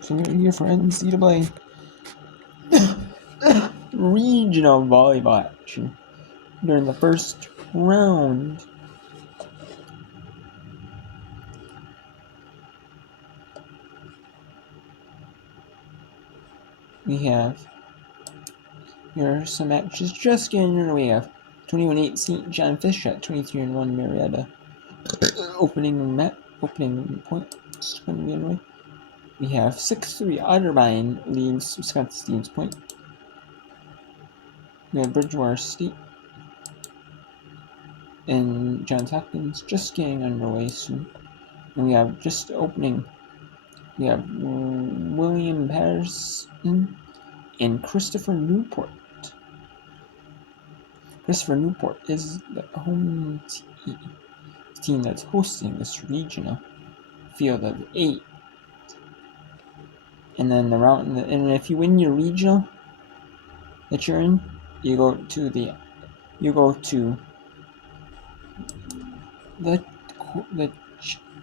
So we're here for NCAA regional volleyball action during the first round. Here are some matches just getting underway. We have 21-8 St. John Fish at 23-1 Marietta. Opening point just going to be underway. We have 6-3 Otterbein leads Wisconsin Stevens Point. We have Bridgewater State and Johns Hopkins just getting underway soon. And we have just opening. We have William Patterson and Christopher Newport. Christopher Newport is the home team that's hosting this regional field of 8. And then and if you win your regional that you're in, you go to the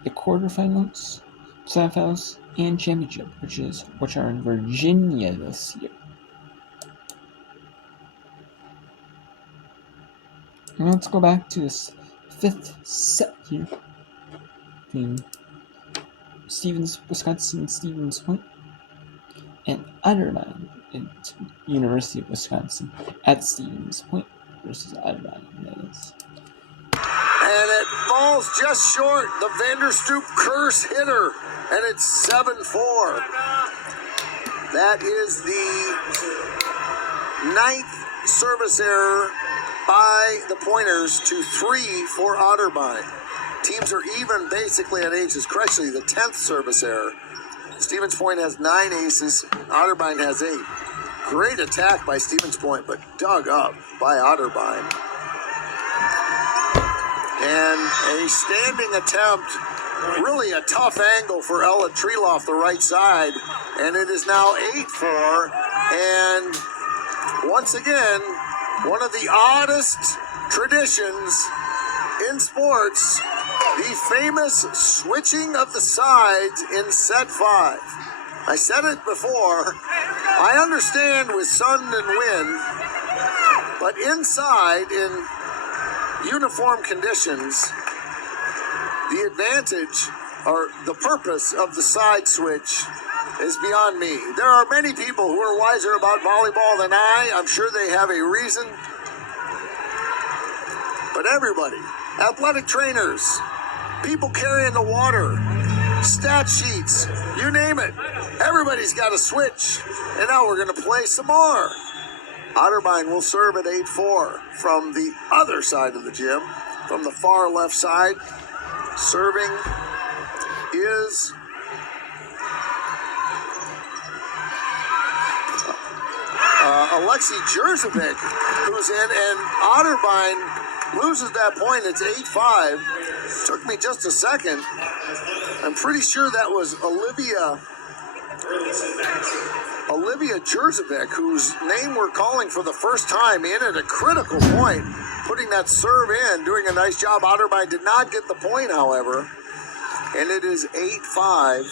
quarterfinals, semifinals, and championship, which are in Virginia this year. And let's go back to this 5th set here between Wisconsin Stevens Point and Otterbein at University of Wisconsin at Stevens Point versus Otterbein, that is. And it falls just short. The Vanderstoop curse hitter, and it's 7-4. That is the 9th service error by the Pointers to 3 for Otterbein. Teams are even basically at aces. Correctly, the 10th service error. Stevens Point has 9 aces. Otterbein has 8. Great attack by Stevens Point, but dug up by Otterbein. And a standing attempt, really a tough angle for Ella Treeloff, the right side. And it is now 8-4. And once again, one of the oddest traditions in sports, the famous switching of the sides in set 5. I said it before, I understand with sun and wind, but inside in uniform conditions, the advantage or the purpose of the side switch is beyond me. There are many people who are wiser about volleyball than I. I'm sure they have a reason. But everybody, athletic trainers, people carrying the water, stat sheets, you name it, everybody's got a switch. And now we're going to play some more. Otterbein will serve at 8-4 from the other side of the gym, from the far left side. Serving is Alexei Jerzovic, who's in, and Otterbein loses that point. It's 8-5. Took me just a second. I'm pretty sure that was Olivia Jerzovic, whose name we're calling for the first time in at a critical point, putting that serve in, doing a nice job. Otterbein did not get the point, however, and it is 8-5.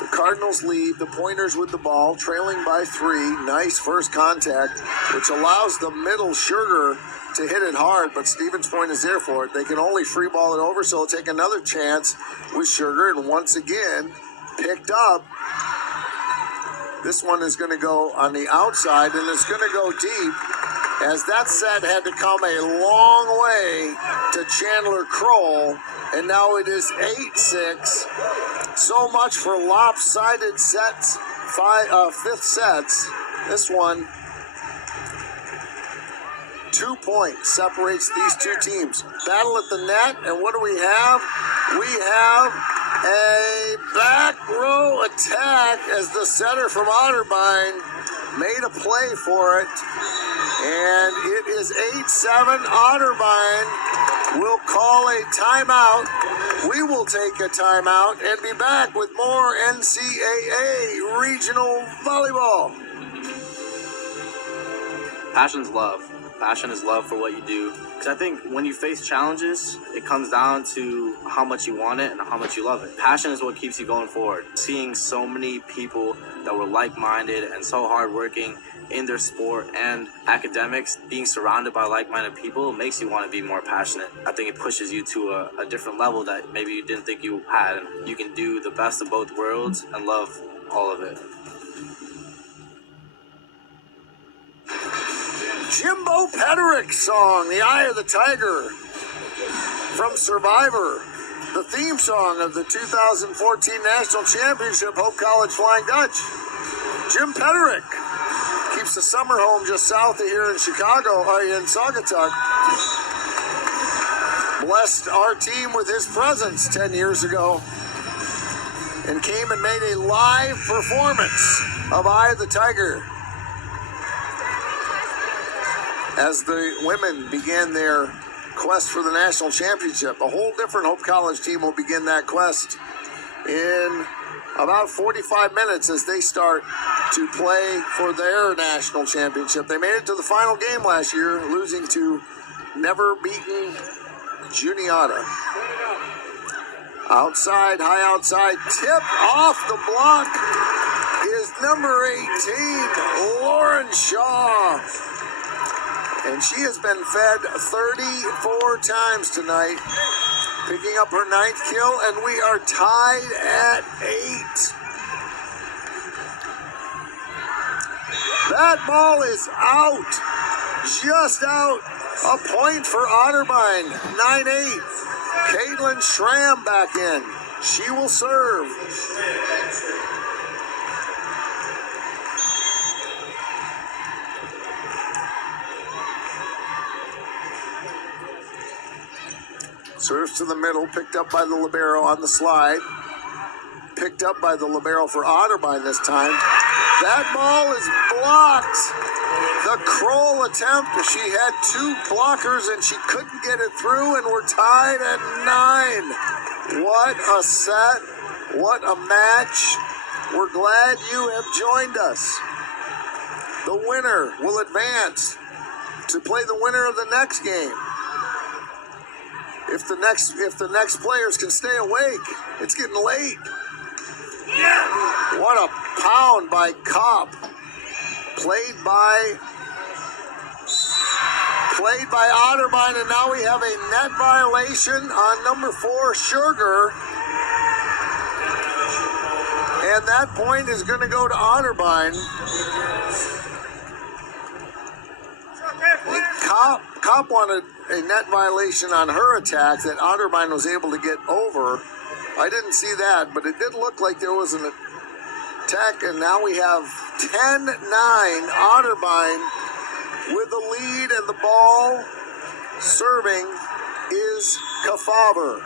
The Cardinals lead, the Pointers with the ball, trailing by 3. Nice first contact, which allows the middle Sugar to hit it hard, but Stevens Point is there for it. They can only free ball it over, so they'll take another chance with Sugar, and once again, picked up. This one is going to go on the outside, and it's going to go deep, as that set had to come a long way to Chandler Kroll, and now it is 8-6. So much for lopsided sets, 5th sets. This one, 2 points separates these two teams. Battle at the net, and what do we have? We have a back row attack as the setter from Otterbein made a play for it. And it is 8-7. Otterbein will call a timeout. We will take a timeout and be back with more NCAA regional volleyball. Passion's love. Passion is love for what you do. Because I think when you face challenges, it comes down to how much you want it and how much you love it. Passion is what keeps you going forward. Seeing so many people that were like-minded and so hardworking in their sport and academics, being surrounded by like-minded people makes you want to be more passionate. I think it pushes you to a different level that maybe you didn't think you had. And you can do the best of both worlds and love all of it. Jimbo Pederick's song, The Eye of the Tiger, from Survivor, the theme song of the 2014 National Championship Hope College Flying Dutch. Jim Pederick keeps a summer home just south of here in Chicago, in Saugatuck. Blessed our team with his presence 10 years ago and came and made a live performance of Eye of the Tiger as the women began their quest for the national championship. A whole different Hope College team will begin that quest in about 45 minutes as they start to play for their national championship. They made it to the final game last year, losing to never-beaten Juniata. Outside, high outside, tip off the block is number 18, Lauren Shaw. And she has been fed 34 times tonight, picking up her 9th kill, and we are tied at 8. That ball is out, just out. A point for Otterbein, 9-8. Caitlin Schramm back in. She will serve. Serves to the middle, picked up by the libero on the slide. Picked up by the libero for Otterbein this time. That ball is blocked. The Kroll attempt, she had 2 blockers and she couldn't get it through, and we're tied at 9. What a set. What a match. We're glad you have joined us. The winner will advance to play the winner of the next game. If the next players can stay awake, it's getting late. What a pound by Kopp. Played by Otterbein, and now we have a net violation on number 4, Sugar. And that point is going to go to Otterbein. Kopp wanted a net violation on her attack that Otterbein was able to get over. I didn't see that, but it did look like there was an attack, and now we have 10-9 Otterbein with the lead, and the ball serving is Kefauver.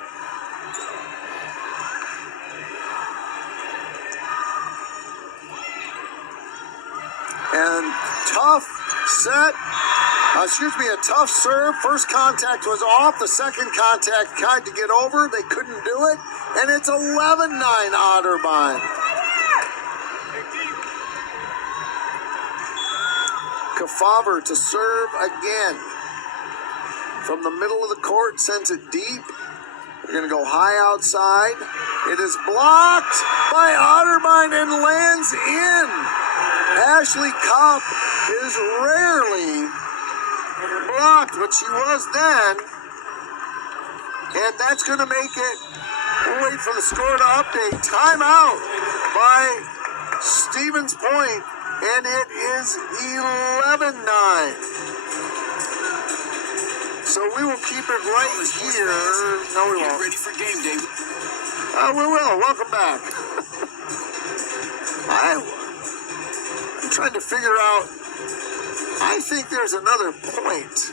And a tough serve. First contact was off. The second contact tried to get over. They couldn't do it. And it's 11-9 Otterbein. Kefauver to serve again. From the middle of the court, sends it deep. They're going to go high outside. It is blocked by Otterbein and lands in. Ashley Kopp is rarely blocked, but she was then. And that's going to make it, we'll wait for the score to update. Timeout by Stevens Point, and it is 11-9. So we will keep it right here. No, we won't. Ready for game day. We will. Welcome back. I'm trying to figure out. I think there's another point.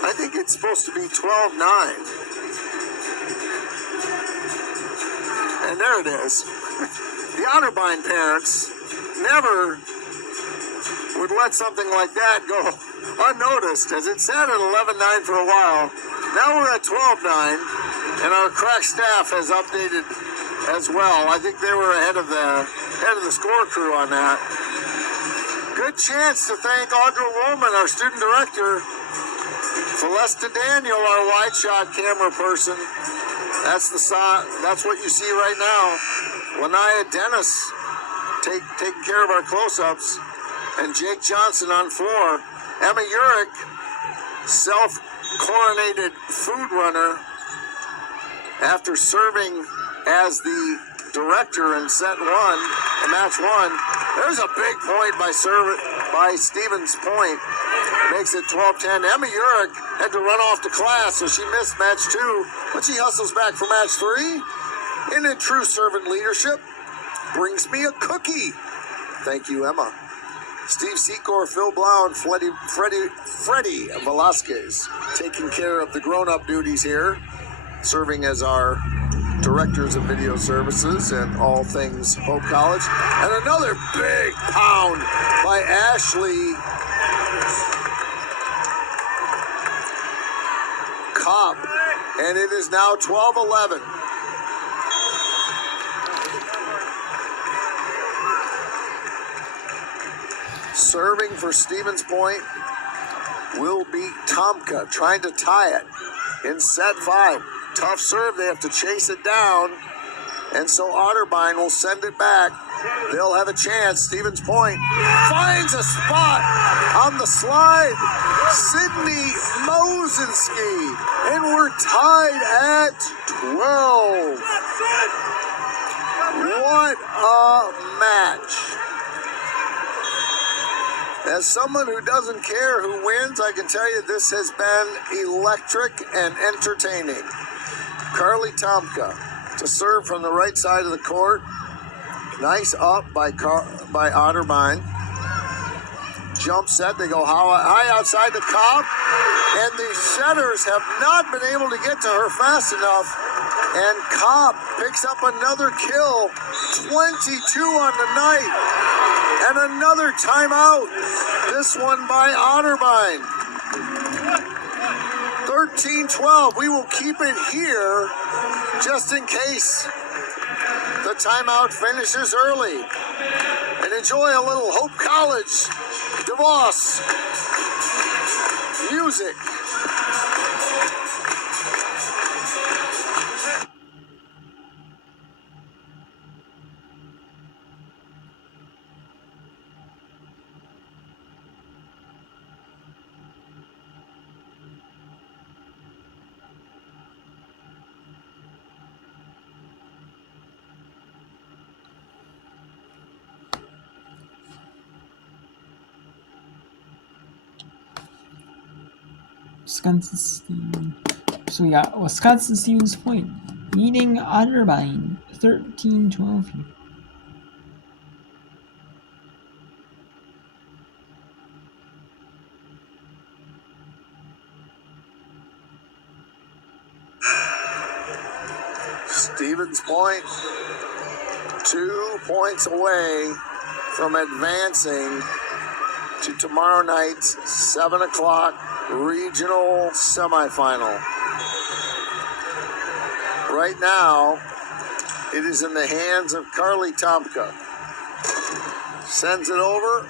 I think it's supposed to be 12-9. And there it is. The Otterbein parents never would let something like that go unnoticed, as it sat at 11-9 for a while. Now we're at 12-9, and our crack staff has updated as well. I think they were ahead of the score crew on that. Good chance to thank Audra Woolman, our student director. Celesta Daniel, our wide shot camera person. That's what you see right now. Lanaya Dennis taking care of our close-ups. And Jake Johnson on floor. Emma Urick, self-coronated food runner after serving as the director in match one. There's a big point by Stevens Point. Makes it 12-10. Emma Urick had to run off to class, so she missed match two, but she hustles back for match three. And in true servant leadership, brings me a cookie. Thank you, Emma. Steve Secor, Phil Blau, and Freddie Velasquez taking care of the grown-up duties here, serving as our directors of video services and all things Hope College. And another big pound by Ashley Kopp. And it is now 12-11. Serving for Stevens Point will be Tomka, trying to tie it in set 5. Tough serve, they have to chase it down, and so Otterbein will send it back. They'll have a chance. Stevens Point finds a spot on the slide. Sydney Mosinski, and we're tied at 12. What a match. As someone who doesn't care who wins, I can tell you this has been electric and entertaining. Carly Tomka to serve from the right side of the court. Nice up by Otterbein. Jump set, they go high outside the Kopp, and the setters have not been able to get to her fast enough, and Kopp picks up another kill, 22 on the night, and another timeout, this one by Otterbein. 13-12, we will keep it here just in case the timeout finishes early. And enjoy a little Hope College DeVos music. So we got Wisconsin Stevens Point beating Otterbein 13-12 here. Stevens Point 2 points away from advancing to tomorrow night's 7 o'clock regional semifinal. Right now, it is in the hands of Carly Tomka. Sends it over.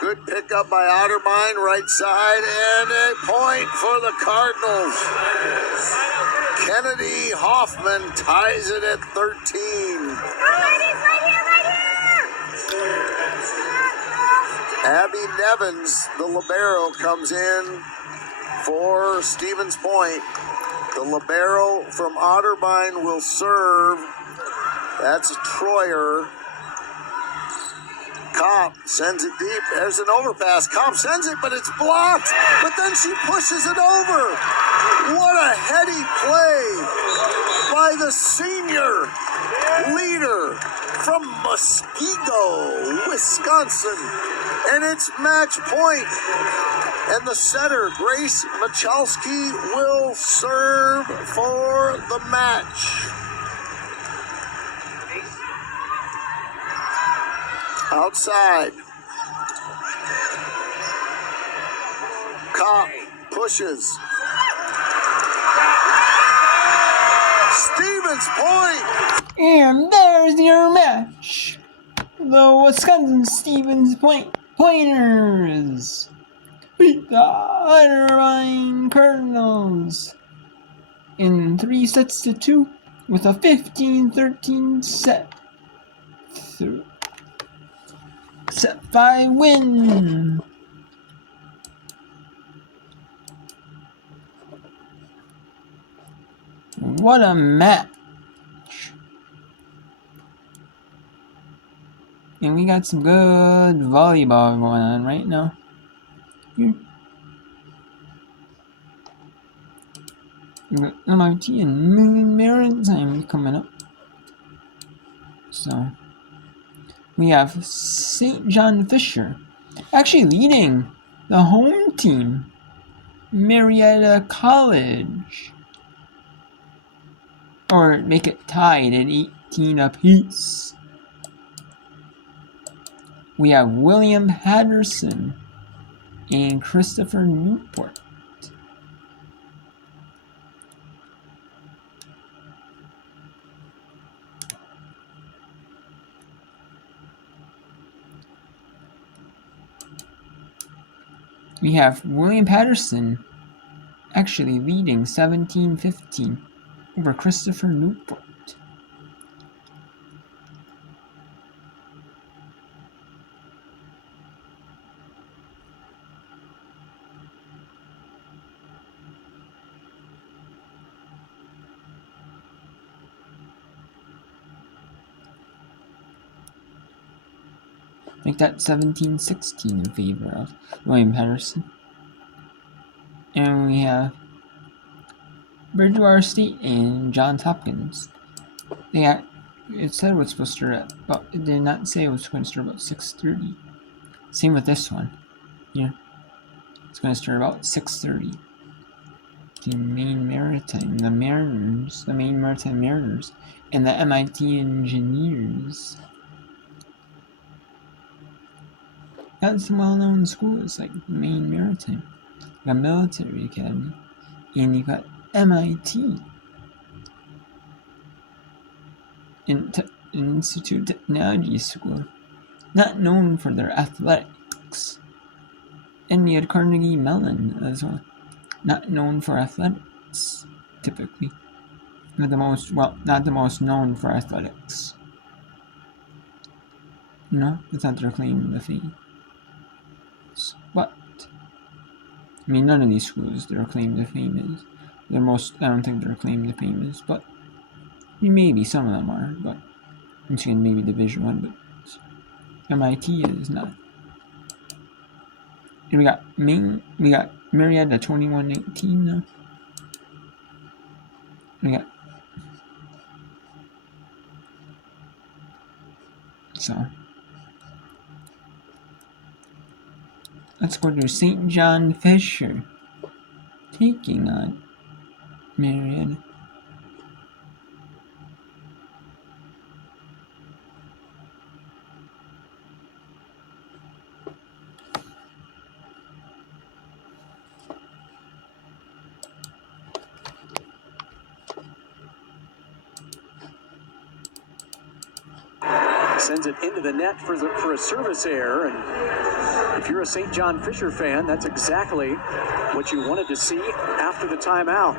Good pickup by Otterbein, right side, and a point for the Cardinals. Kennedy Hoffman ties it at 13. Abby Nevins, the libero, comes in for Stevens Point. The libero from Otterbein will serve. That's Troyer. Kopp sends it deep. There's an overpass. Kopp sends it, but it's blocked. But then she pushes it over. What a heady play by the senior leader from Muskego, Wisconsin. And it's match point. And the setter, Grace Michalski, will serve for the match. Outside. Kopp pushes. Stevens Point. And there's your match. The Wisconsin Stevens Point Pointers beat the Irvine Cardinals in 3 sets to 2 with a 15-13 set 5 win. What a match. And we got some good volleyball going on right now. Here. MIT and Maritime coming up. So we have St. John Fisher actually leading the home team, Marietta College. Or make it tied at 18 apiece. We have William Patterson and Christopher Newport. We have William Patterson actually leading 17-15 over Christopher Newport. Make that 17-16 in favor of William Patterson. And we have Bridgewater State and Johns Hopkins. It said it was supposed to start at, but it did not say it was going to start about 6:30. Same with this one. Yeah, it's going to start about 6:30. The Maine Maritime, the Maine Maritime Mariners, and the MIT Engineers. Got some well-known schools like Maine Maritime, you got Military Academy, and you got MIT, Institute Technology School, not known for their athletics. And you had Carnegie Mellon as well, not known for athletics, typically. Not the most known for athletics. No, it's not their claim to fame. But I mean, none of these schools, their claim to fame is. I don't think their claim to fame is, but maybe some of them are. But Michigan maybe Division I, but MIT is not. And we got Marietta 21-18 now. Let's go to St. John Fisher taking on Marietta. Sends it into the net for a service error, and if you're a St. John Fisher fan, that's exactly what you wanted to see after the timeout.